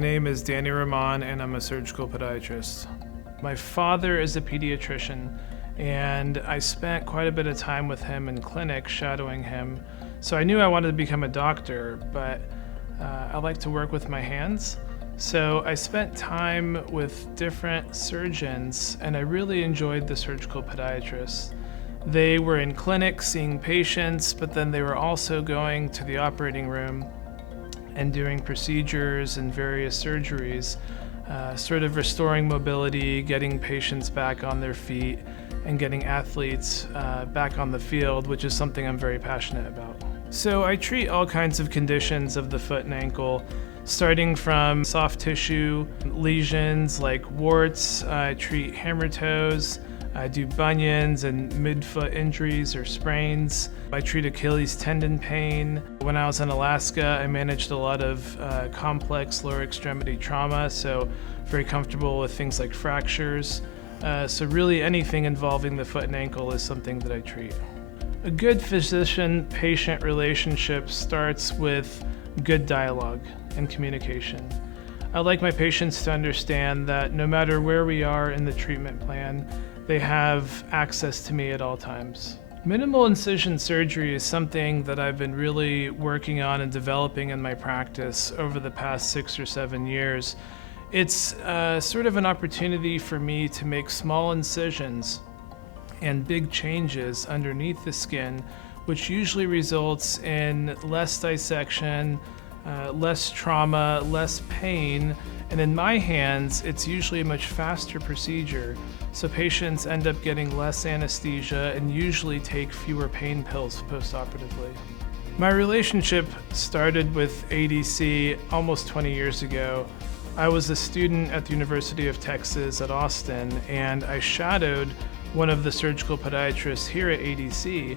name is Danny Romman, and I'm a surgical podiatrist. My father is a pediatrician, and I spent quite a bit of time with him in clinic shadowing him. So I knew I wanted to become a doctor, but I like to work with my hands. So I spent time with different surgeons, and I really enjoyed the surgical podiatrists. They were in clinic seeing patients, but then they were also going to the operating room and doing procedures and various surgeries, sort of restoring mobility, getting patients back on their feet, and getting athletes back on the field, which is something I'm very passionate about. So I treat all kinds of conditions of the foot and ankle, starting from soft tissue lesions like warts. I treat hammer toes. I do bunions and midfoot injuries or sprains. I treat Achilles tendon pain. When I was in Alaska, I managed a lot of complex lower extremity trauma, so very comfortable with things like fractures. So really anything involving the foot and ankle is something that I treat. A good physician-patient relationship starts with good dialogue and communication. I like my patients to understand that no matter where we are in the treatment plan, they have access to me at all times. Minimal incision surgery is something that I've been really working on and developing in my practice over the past 6 or 7 years. It's sort of an opportunity for me to make small incisions and big changes underneath the skin, which usually results in less dissection, less trauma, less pain, and in my hands, it's usually a much faster procedure, so patients end up getting less anesthesia and usually take fewer pain pills postoperatively. My relationship started with ADC almost 20 years ago. I was a student at the University of Texas at Austin, and I shadowed one of the surgical podiatrists here at ADC.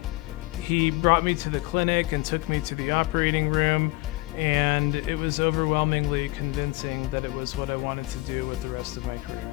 He brought me to the clinic and took me to the operating room, and it was overwhelmingly convincing that it was what I wanted to do with the rest of my career.